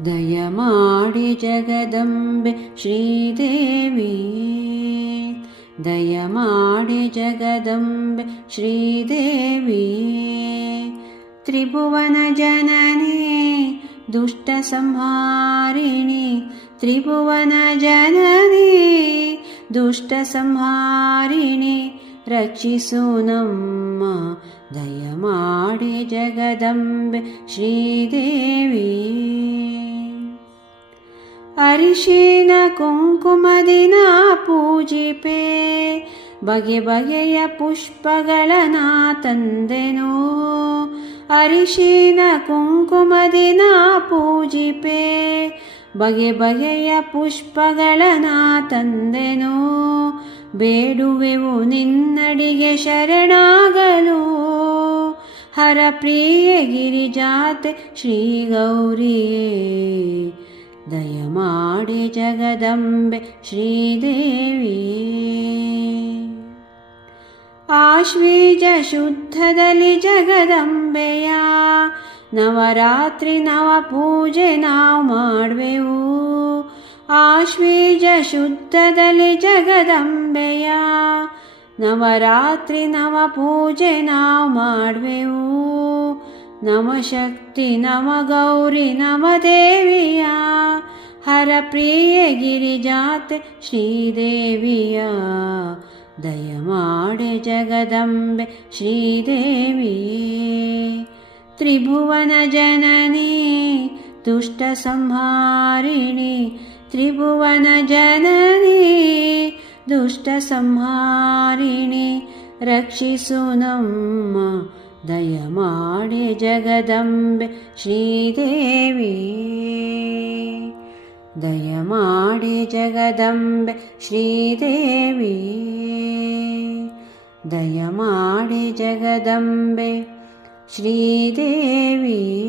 दयमाडि जगदम्बे श्रीदेवी। दयमाडि जगदम्बे श्रीदेवी। त्रिभुवनजननी दुष्टसंहारिणि त्रिभुवनजननी दुष्टसंहारिणि रचिसूनम् दयमाडि जगदम्बे श्रीदेवी ಅರಿಶಿನ ಕುಂಕುಮದಿನ ಪೂಜಿಪೆ ಬಗೆ ಬಗೆಯ ಪುಷ್ಪಗಳನ ತಂದೆನು. ಅರಿಶಿನ ಕುಂಕುಮದಿನ ಪೂಜಿಪೆ ಬಗೆ ಬಗೆಯ ಪುಷ್ಪಗಳನ ತಂದೆನು. ಬೇಡುವೆವು ನಿನ್ನಡಿಗೆ ಶರಣಾಗಲು. ಹರ ಪ್ರಿಯ ಗಿರಿಜಾತೆ ಶ್ರೀ ಗೌರಿಯೇ ದಯಮಾಡಿ ಜಗದಂಬೆ ಶ್ರೀದೇವಿ ಆಶ್ವೀಜ ಶುದ್ಧದಲ್ಲಿ ಜಗದಂಬೆಯ ನವರಾತ್ರಿ ನವ ಪೂಜೆ ನಾವು ಮಾಡುವೆವು ಆಶ್ವೀಜ ಶುದ್ಧದಲ್ಲಿ ಜಗದಂಬೆಯ ನವರಾತ್ರಿ ನವ ಪೂಜೆ ನಾವು ಮಾಡುವೆವು ನಮಶಕ್ತಿ ನಮ ಗೌರಿ ನಮ ದೇವಿಯ ಹರ ಪ್ರಿಯ ಗಿರಿಜಾತೆ ಶ್ರೀದೇವಿಯ ದಯಮಾಡೆ ಜಗದಂಬೆ ಶ್ರೀದೇವಿ ತ್ರಿಭುವನ ಜನನಿ ದುಷ್ಟ ಸಂಹಾರಿಣಿ ತ್ರಿಭುವನ ಜನನಿ ದುಷ್ಟ ಸಂಹಾರಿಣಿ ರಕ್ಷಿಸು ನಮ್ಮ दयमाडि जगदम्बे श्रीदेवि। दयमाडि जगदम्बे श्रीदेवी।